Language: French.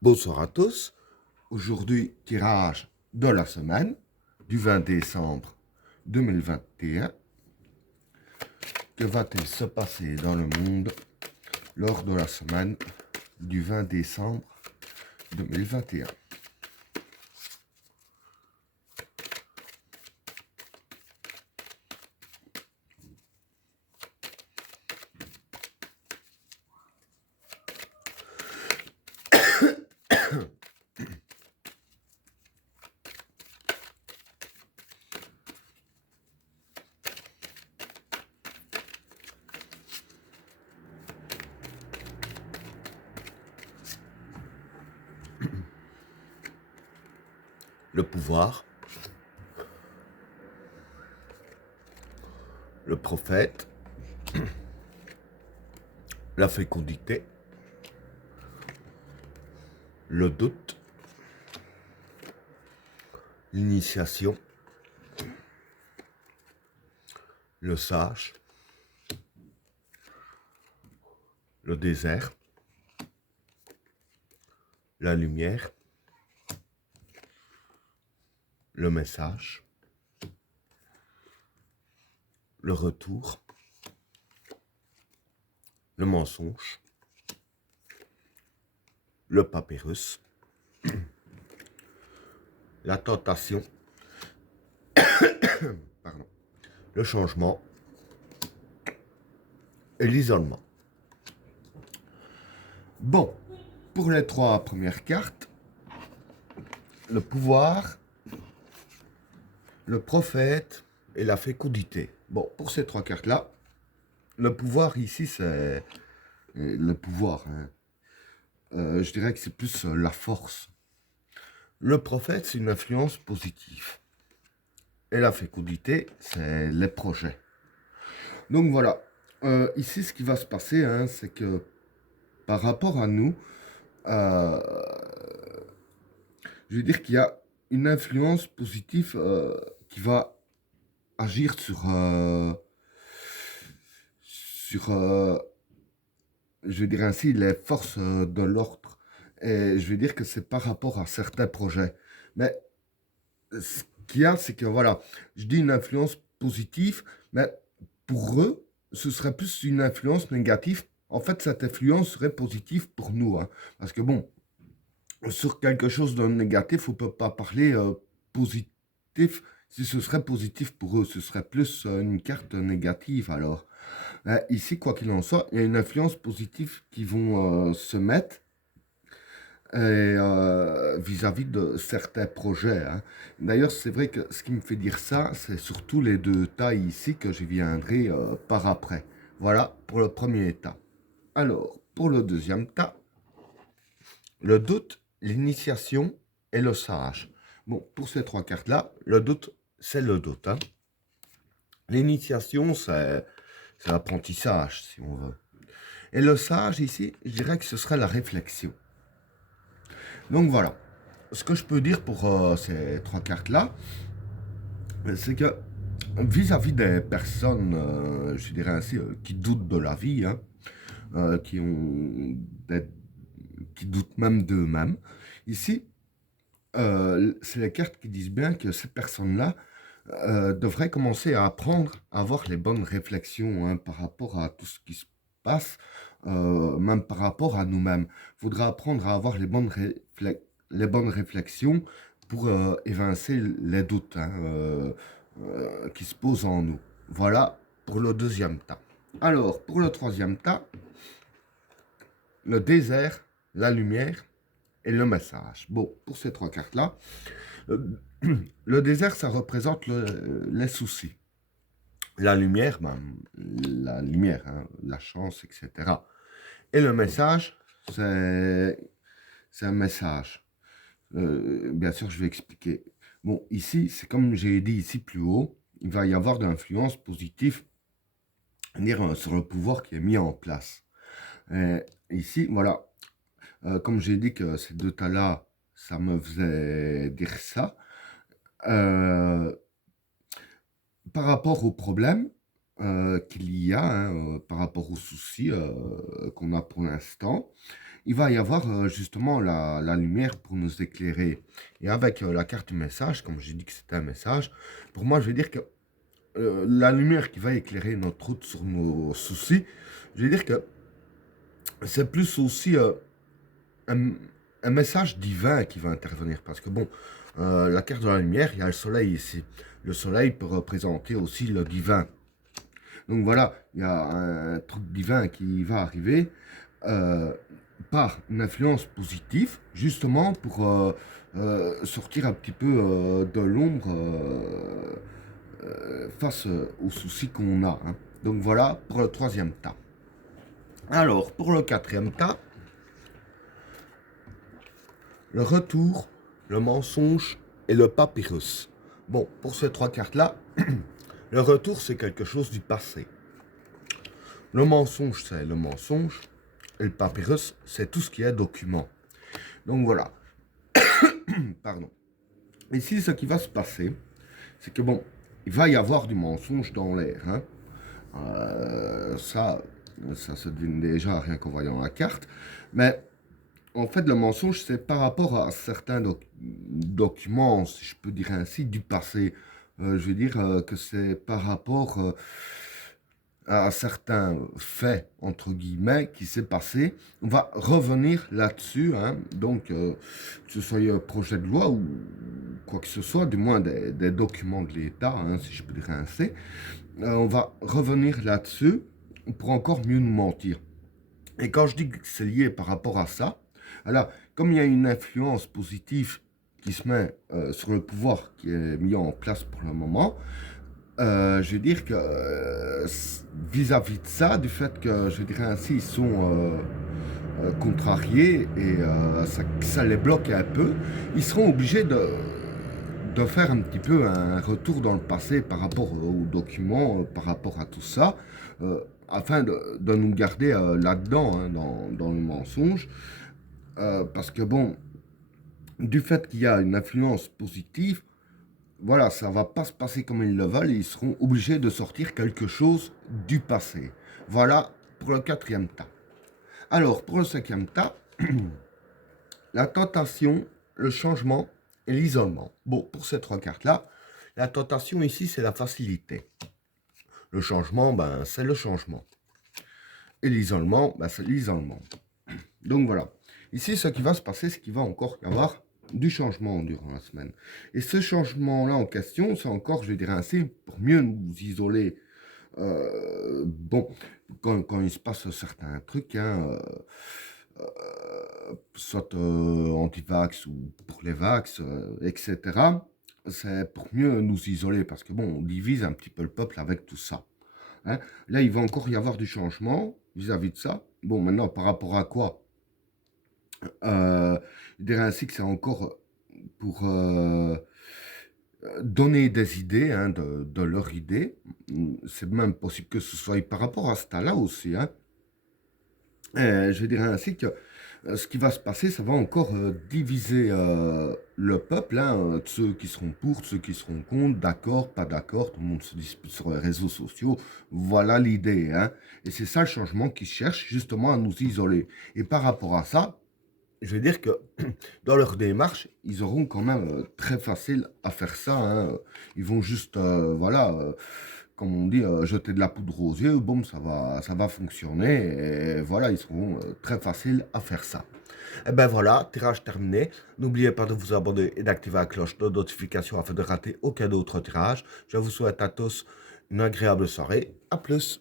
Bonsoir à tous. Aujourd'hui, tirage de la semaine du 20 décembre 2021. Que va-t-il se passer dans le monde lors de la semaine du 20 décembre 2021? Le pouvoir, le prophète, la fécondité, le doute, l'initiation, le sage, le désert, la lumière, le message, le retour, le mensonge, le papyrus, la tentation, pardon, le changement et l'isolement. Bon, pour les trois premières cartes, le pouvoir, le prophète et la fécondité. Bon, pour ces trois cartes-là, le pouvoir ici, c'est le pouvoir. Hein. Je dirais que c'est plus la force. Le prophète, c'est une influence positive. Et la fécondité, c'est les projets. Donc voilà. Ici, ce qui va se passer, hein, c'est que par rapport à nous, euh, je veux dire qu'il y a une influence positive qui va agir sur je veux dire ainsi, les forces de l'ordre. Et je veux dire que c'est par rapport à certains projets. Mais ce qu'il y a, c'est que voilà, je dis une influence positive, mais pour eux, ce serait plus une influence négative. En fait, cette influence serait positive pour nous. Hein. Parce que bon, sur quelque chose de négatif, on ne peut pas parler positif. Si ce serait positif pour eux, ce serait plus une carte négative alors. Ici, quoi qu'il en soit, il y a une influence positive qui vont se mettre vis-à-vis de certains projets. Hein. D'ailleurs, c'est vrai que ce qui me fait dire ça, c'est surtout les deux tas ici que je viendrai par après. Voilà pour le premier tas. Alors, pour le deuxième tas, le doute, l'initiation et le sage. Bon, pour ces trois cartes-là, le doute, c'est le doute. Hein. L'initiation, c'est l'apprentissage, si on veut. Et le sage, ici, je dirais que ce serait la réflexion. Donc voilà. Ce que je peux dire pour ces trois cartes-là, c'est que vis-à-vis des personnes, je dirais ainsi, qui doutent de la vie, hein, qui ont des- qui doutent même d'eux-mêmes, ici, c'est les cartes qui disent bien que ces personnes-là devraient commencer à apprendre à avoir les bonnes réflexions hein, par rapport à tout ce qui se passe, même par rapport à nous-mêmes. Il faudra apprendre à avoir les bonnes réflexions pour évincer les doutes hein, qui se posent en nous. Voilà pour le deuxième tas. Alors, pour le troisième tas, le désert, la lumière et le message. Bon, pour ces trois cartes-là, euh, le désert, ça représente les soucis. La lumière, hein, la chance, etc. Et le message, c'est un message. Bien sûr, je vais expliquer. Bon, ici, c'est comme j'ai dit ici plus haut, il va y avoir de l'influence positive dire, sur le pouvoir qui est mis en place. Ici, voilà, comme j'ai dit que ces deux tas-là, ça me faisait dire ça. Euh, Par rapport aux problèmes qu'il y a, hein, par rapport aux soucis qu'on a pour l'instant, il va y avoir justement la lumière pour nous éclairer. Et avec la carte message, comme j'ai dit que c'était un message, pour moi, je vais dire que la lumière qui va éclairer notre route sur nos soucis, je vais dire que c'est plus aussi un, un message divin qui va intervenir. Parce que bon, la carte de la lumière, il y a le soleil ici. Le soleil peut représenter aussi le divin. Donc voilà, il y a un truc divin qui va arriver euh, par une influence positive, justement pour sortir un petit peu de l'ombre face aux soucis qu'on a, hein. Donc voilà pour le troisième tas. Alors, pour le quatrième tas, le retour, le mensonge et le papyrus. Bon, pour ces trois cartes-là, le retour, c'est quelque chose du passé. Le mensonge, c'est le mensonge. Et le papyrus, c'est tout ce qui est document. Donc voilà. Pardon. Ici, ce qui va se passer, c'est que bon, il va y avoir du mensonge dans l'air, hein. Ça se devine déjà rien qu'en voyant la carte. Mais en fait, le mensonge, c'est par rapport à certains documents, si je peux dire ainsi, du passé. Je veux dire que c'est par rapport à certains faits, entre guillemets, qui s'est passé. On va revenir là-dessus, hein. Donc, que ce soit un projet de loi ou quoi que ce soit, du moins des documents de l'État, hein, si je peux dire ainsi. On va revenir là-dessus pour encore mieux nous mentir. Et quand je dis que c'est lié par rapport à ça, alors, comme il y a une influence positive qui se met sur le pouvoir qui est mis en place pour le moment, je veux dire que vis-à-vis de ça, du fait que, je dirais ainsi, ils sont contrariés et ça les bloque un peu, ils seront obligés de faire un petit peu un retour dans le passé par rapport aux documents, par rapport à tout ça, afin de nous garder là-dedans, hein, dans le mensonge. Parce que bon, du fait qu'il y a une influence positive, voilà, ça va pas se passer comme ils le veulent et ils seront obligés de sortir quelque chose du passé. Voilà pour le quatrième tas. Alors, pour le cinquième tas, la tentation, le changement et l'isolement. Bon, pour ces trois cartes-là, la tentation ici, c'est la facilité. Le changement, ben, c'est le changement. Et l'isolement, ben, c'est l'isolement. Donc voilà. Ici, ce qui va se passer, c'est qu'il va encore y avoir du changement durant la semaine. Et ce changement-là en question, c'est encore, je dirais ainsi, pour mieux nous isoler. Bon, quand il se passe certains trucs, hein, soit anti-vax ou pour les vax, etc., c'est pour mieux nous isoler, parce que bon, on divise un petit peu le peuple avec tout ça, hein. Là, il va encore y avoir du changement vis-à-vis de ça. Bon, maintenant, par rapport à quoi? Je dirais ainsi que c'est encore pour donner des idées, hein, de leurs idées. C'est même possible que ce soit par rapport à ce tas-là aussi, hein. Je dirais ainsi que ce qui va se passer, ça va encore diviser le peuple, hein, de ceux qui seront pour, de ceux qui seront contre, d'accord, pas d'accord, tout le monde se dispute sur les réseaux sociaux. Voilà l'idée, hein. Et c'est ça le changement qu'ils cherchent justement à nous isoler. Et par rapport à ça, je veux dire que dans leur démarche, ils auront quand même très facile à faire ça, hein. Ils vont juste, voilà, comme on dit, jeter de la poudre aux yeux, boum, ça va fonctionner. Et voilà, ils seront très faciles à faire ça. Et ben voilà, tirage terminé. N'oubliez pas de vous abonner et d'activer la cloche de notification afin de rater aucun autre tirage. Je vous souhaite à tous une agréable soirée. À plus.